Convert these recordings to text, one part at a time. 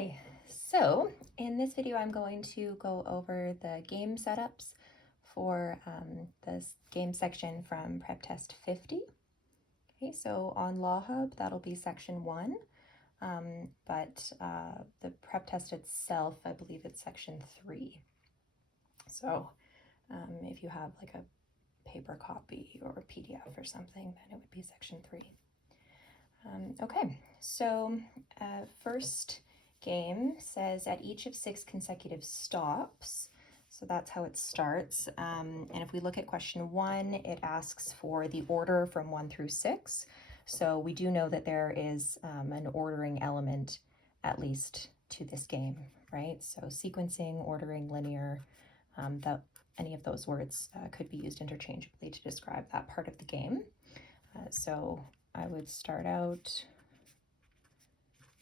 Hi, so in this video I'm going to go over the game setups for this game section from Prep Test 50. Okay, so on Law Hub that'll be section 1, but the prep test itself, I believe it's section 3. So if you have like a paper copy or a PDF or something, then it would be section 3. Okay, so first game says at each of 6 consecutive stops. So that's how it starts. And if we look at question 1, it asks for the order from 1 through 6. So we do know that there is an ordering element, at least to this game, right? So sequencing, ordering, linear, that any of those words could be used interchangeably to describe that part of the game. So I would start out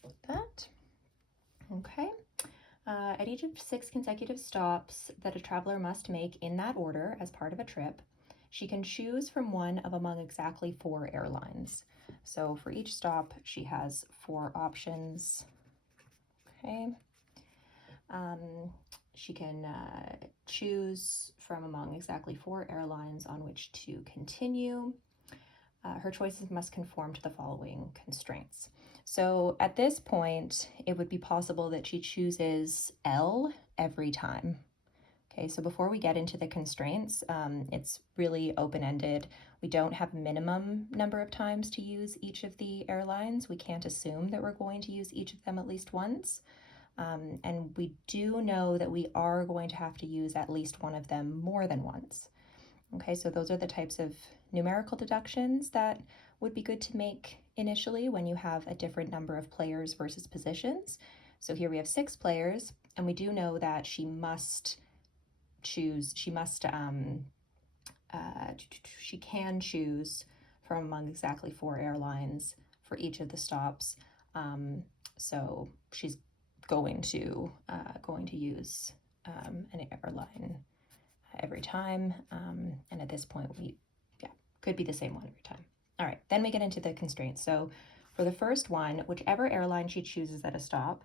with that. Okay. At each of 6 consecutive stops that a traveler must make in that order as part of a trip, she can choose from one of among exactly 4 airlines. So for each stop, she has 4 options. Okay. She can choose from among exactly 4 airlines on which to continue. Her choices must conform to the following constraints. So at this point, it would be possible that she chooses L every time. Okay, so before we get into the constraints, it's really open-ended. We don't have minimum number of times to use each of the airlines. We can't assume that we're going to use each of them at least once. And we do know that we are going to have to use at least one of them more than once. Okay, so those are the types of numerical deductions that would be good to make initially when you have a different number of players versus positions. So here we have 6 players, and we do know that she can choose from among exactly 4 airlines for each of the stops. So she's going to use an airline every time, and at this point could be the same one every time. All right, then we get into the constraints. So for the first one, whichever airline she chooses at a stop,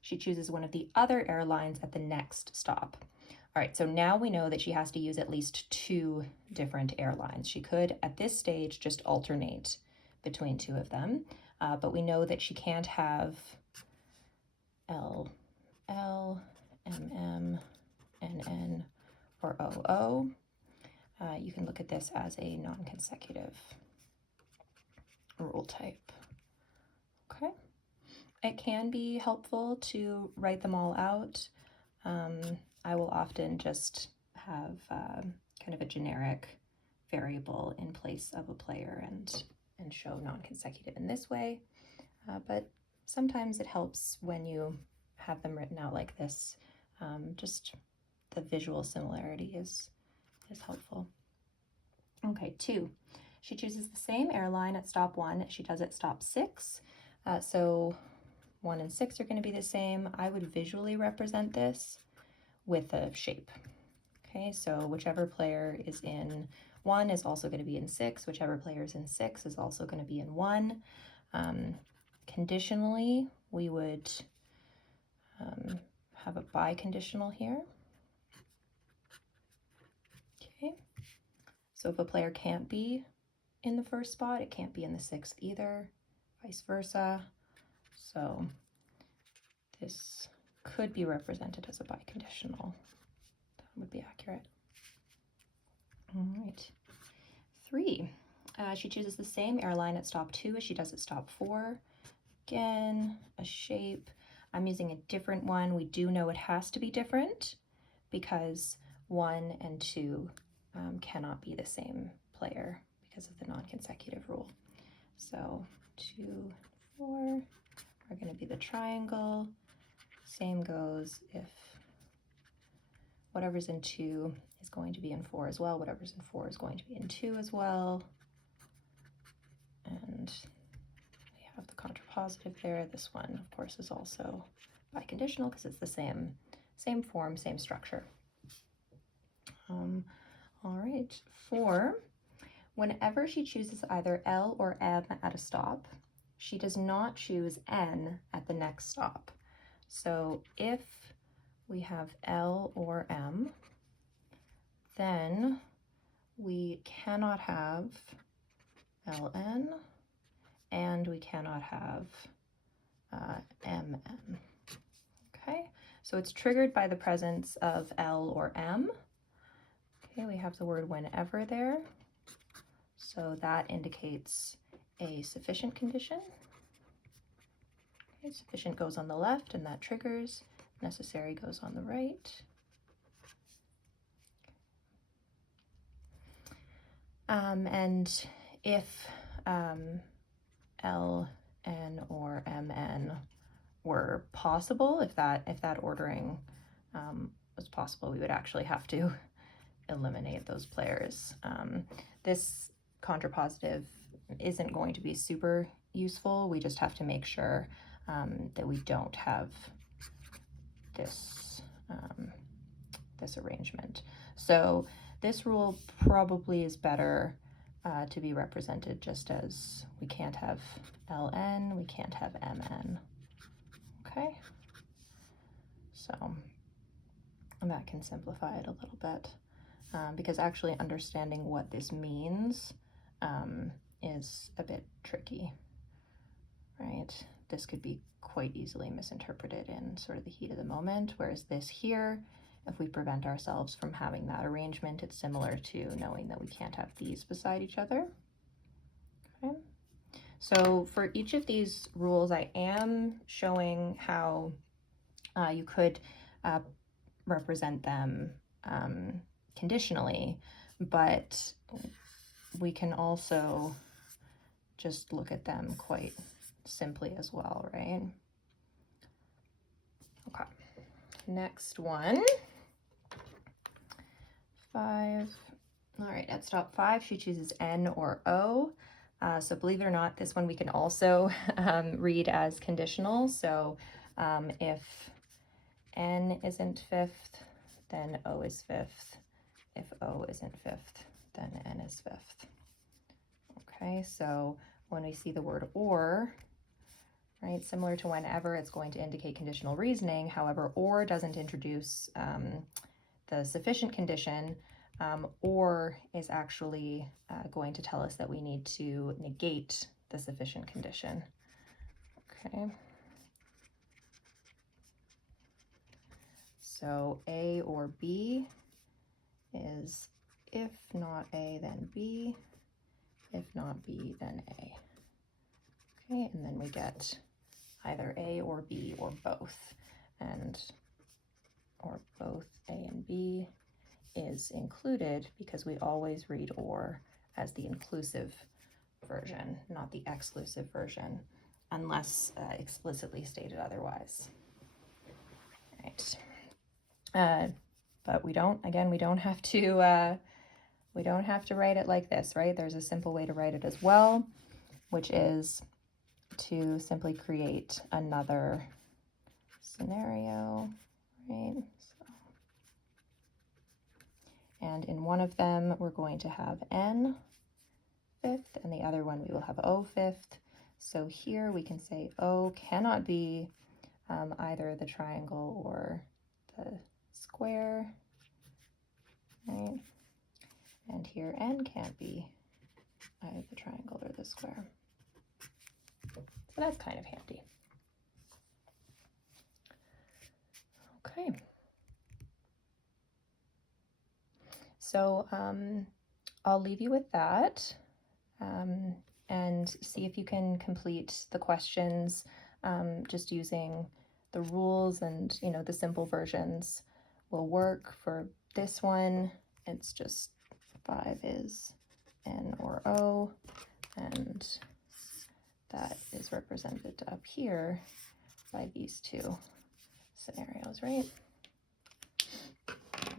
she chooses one of the other airlines at the next stop. All right, so now we know that she has to use at least 2 different airlines. She could at this stage just alternate between 2 of them, but we know that she can't have L, M, N, N, or OO. You can look at this as a non-consecutive rule type. Okay. It can be helpful to write them all out. I will often just have kind of a generic variable in place of a player and show non-consecutive in this way. But sometimes it helps when you have them written out like this. Just the visual similarity is helpful. Okay, 2. She chooses the same airline at stop 1 as she does at stop 6. So 1 and 6 are going to be the same. I would visually represent this with a shape. Okay, so whichever player is in 1 is also going to be in 6. Whichever player is in 6 is also going to be in 1. Conditionally, we would have a biconditional here. Okay, so if a player can't be in the first spot, it can't be in the 6th either, vice versa. So this could be represented as a biconditional. That would be accurate. All right. 3. She chooses the same airline at stop 2 as she does at stop 4. Again, a shape. I'm using a different one. We do know it has to be different because 1 and 2 cannot be the same player because of the non-consecutive rule. So 2, 4 are going to be the triangle. Same goes if whatever's in 2 is going to be in 4 as well. Whatever's in 4 is going to be in 2 as well. And we have the contrapositive there. This one, of course, is also biconditional because it's the same form, same structure. All right, 4. Whenever she chooses either L or M at a stop, she does not choose N at the next stop. So if we have L or M, then we cannot have Ln and we cannot have Mn. Okay, so it's triggered by the presence of L or M. Okay, we have the word whenever there. So that indicates a sufficient condition. Okay, sufficient goes on the left and that triggers. Necessary goes on the right. And if L, N, or Mn were possible, if that ordering was possible, we would actually have to eliminate those players. This contrapositive isn't going to be super useful. We just have to make sure that we don't have this this arrangement. So this rule probably is better to be represented just as we can't have Ln, we can't have Mn. Okay, so and that can simplify it a little bit because actually understanding what this means is a bit tricky, right? This could be quite easily misinterpreted in sort of the heat of the moment, whereas this here, if we prevent ourselves from having that arrangement, it's similar to knowing that we can't have these beside each other. Okay. So for each of these rules, I am showing how you could represent them conditionally, but we can also just look at them quite simply as well, right? Okay, next one. 5. All right, at stop 5, she chooses N or O. So believe it or not, this one we can also read as conditional. So if N isn't 5th, then O is 5th. If O isn't 5th, then N is 5th. Okay, so when we see the word or, right, similar to whenever, it's going to indicate conditional reasoning. However, or doesn't introduce the sufficient condition, or is actually going to tell us that we need to negate the sufficient condition. Okay. So A or B is if not A, then B. If not B, then A. Okay, and then we get either A or B or both. And or both A and B is included because we always read or as the inclusive version, not the exclusive version, unless explicitly stated otherwise. Right. But we don't have to write it like this, right? There's a simple way to write it as well, which is to simply create another scenario, right? So, and in one of them, we're going to have N 5th, and the other one we will have O 5th. So here we can say O cannot be either the triangle or the square, right? And here N can't be either the triangle or the square. So that's kind of handy. Okay. So I'll leave you with that and see if you can complete the questions just using the rules, and the simple versions will work. For this one, it's just 5 is N or O, and that is represented up here by these two scenarios, right?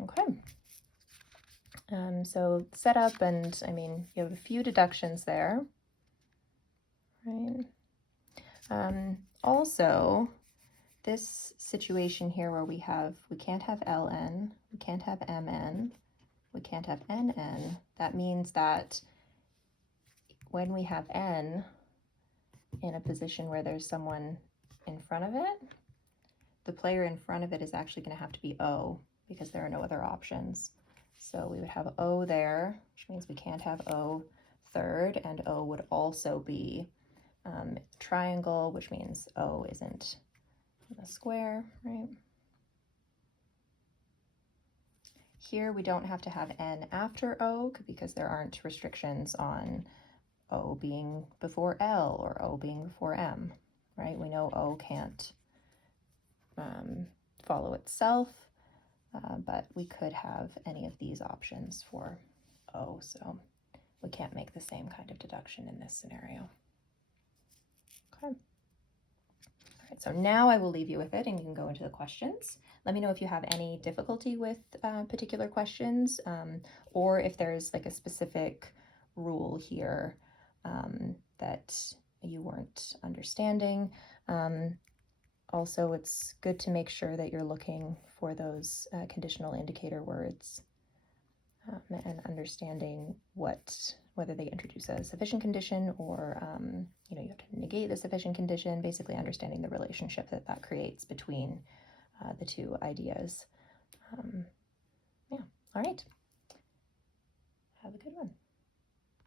Okay. So setup, and I mean, you have a few deductions there, right? Also, this situation here where we can't have Ln, we can't have Mn, we can't have Nn, that means that when we have N in a position where there's someone in front of it, the player in front of it is actually going to have to be O because there are no other options. So we would have O there, which means we can't have O third, and O would also be triangle, which means O isn't in a square, right? Here we don't have to have N after O because there aren't restrictions on O being before L or O being before M, right? We know O can't follow itself, but we could have any of these options for O, so we can't make the same kind of deduction in this scenario. Okay. All right, so now I will leave you with it and you can go into the questions. Let me know if you have any difficulty with particular questions, or if there's like a specific rule here that you weren't understanding. Also, it's good to make sure that you're looking for those conditional indicator words and understanding whether they introduce a sufficient condition or you have to negate the sufficient condition, basically understanding the relationship that creates between the two ideas. Yeah, all right. Have a good one.